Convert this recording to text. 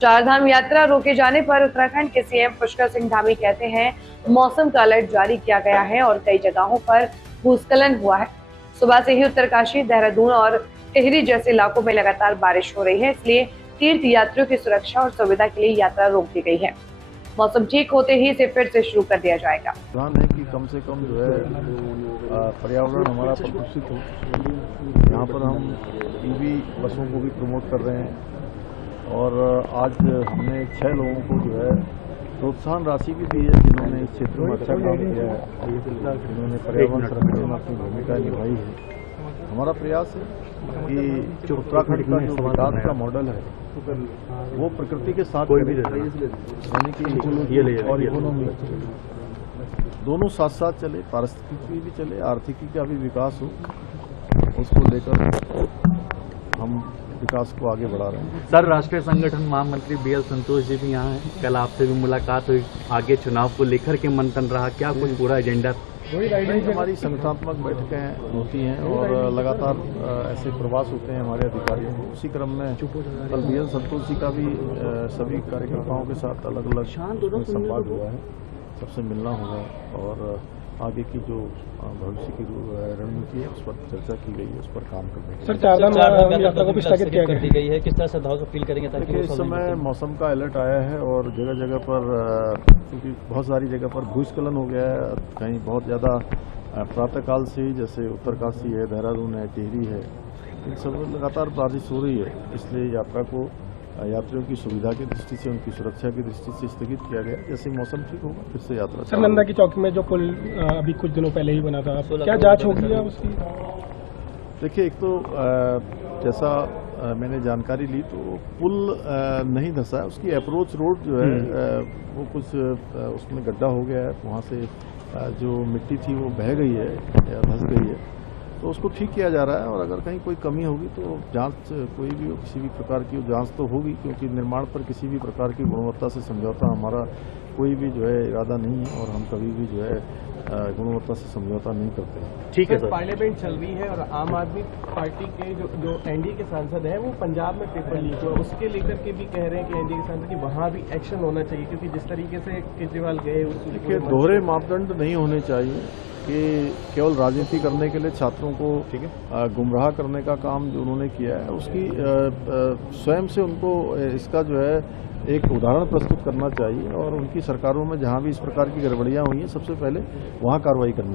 चारधाम यात्रा रोके जाने पर उत्तराखंड के सीएम पुष्कर सिंह धामी कहते हैं मौसम का अलर्ट जारी किया गया है और कई जगहों पर भूस्खलन हुआ है। सुबह से ही उत्तरकाशी, देहरादून और टिहरी जैसे इलाकों में लगातार बारिश हो रही है, इसलिए तीर्थ यात्रियों की सुरक्षा और सुविधा के लिए यात्रा रोक दी गई है। मौसम ठीक होते ही इसे फिर से शुरू कर दिया जाएगा। ध्यान है कि कम से कम जो है पर्यावरण हमारा प्रदूषित हो। यहाँ पर हम ईवी बसों को भी प्रमोट कर रहे हैं और आज हमने 6 लोगों को जो है प्रोत्साहन राशि भी दी है जिन्होंने इस क्षेत्र में अच्छा काम किया है, जिन्होंने पर्यावरण संरक्षण में अपनी भूमिका निभाई है। हमारा प्रयास है कि उत्तराखंड का जो विकास का मॉडल है वो प्रकृति के साथ यानी कि और इकोनॉमी दोनों साथ साथ चले, पारिस्थितिकी भी चले, आर्थिकी का भी विकास हो, उसको लेकर हम विकास को आगे बढ़ा रहे हैं। सर, राष्ट्रीय संगठन महामंत्री BL संतोष जी भी यहाँ हैं। कल आपसे भी मुलाकात हुई, आगे चुनाव को लेकर के मंथन रहा, क्या कुछ पूरा एजेंडा? हमारी संगठनात्मक बैठकें होती हैं और लगातार ऐसे प्रवास होते हैं हमारे अधिकारियों को। उसी क्रम में कल BL संतोष जी का भी सभी कार्यकर्ताओं के साथ अलग अलग संवाद हुआ है, सबसे मिलना हुआ और आगे की जो भविष्य की रणनीति है उस पर चर्चा की गई है, उस पर काम कर रहे हैं। सर, चारधाम यात्रा को भी स्थगित कर दी गई है, किस तरह श्रद्धालुओं को अपील करेंगे ताकि इस समय मौसम का अलर्ट आया है और जगह जगह पर क्योंकि बहुत सारी जगह पर भूस्खलन हो गया है, कहीं बहुत ज़्यादा प्रातःकाल से ही, जैसे उत्तरकाशी है, देहरादून है, टिहरी है, इन सब लगातार बारिश हो रही है, इसलिए यात्रा को यात्रियों की सुविधा की दृष्टि से, उनकी सुरक्षा की दृष्टि से स्थगित किया गया। जैसे मौसम ठीक होगा फिर से यात्रा। सर, नंदा की चौकी में जो पुल अभी कुछ दिनों पहले ही बना था, क्या जांच होगी अब उसकी? देखिए, एक तो जैसा मैंने जानकारी ली तो पुल नहीं धंसा है, उसकी अप्रोच रोड जो है वो कुछ उसमें गड्ढा हो गया है, वहाँ से जो मिट्टी थी वो बह गई है या धंस गई है, तो उसको ठीक किया जा रहा है। और अगर कहीं कोई कमी होगी तो जांच कोई भी हो, किसी भी प्रकार की जांच तो होगी, क्योंकि निर्माण पर किसी भी प्रकार की गुणवत्ता से समझौता हमारा कोई भी जो है इरादा नहीं है और हम कभी भी जो है गुणवत्ता से समझौता नहीं करते हैं। ठीक है सर। पार्लियामेंट चल रही है और आम आदमी पार्टी के जो NDA के सांसद हैं वो पंजाब में पेपर लीक हुआ, उसके लेकर के भी कह रहे हैं कि NDA के सांसद कि वहाँ भी एक्शन होना चाहिए, क्योंकि जिस तरीके से केजरीवाल गए देखिए, दोहरे मापदंड नहीं होने चाहिए कि केवल राजनीति करने के लिए छात्रों को गुमराह करने का काम जो उन्होंने किया है, उसकी स्वयं से उनको इसका जो है एक उदाहरण प्रस्तुत करना चाहिए और उनकी सरकारों में जहां भी इस प्रकार की गड़बड़ियां हुई हैं सबसे पहले वहां कार्रवाई करनी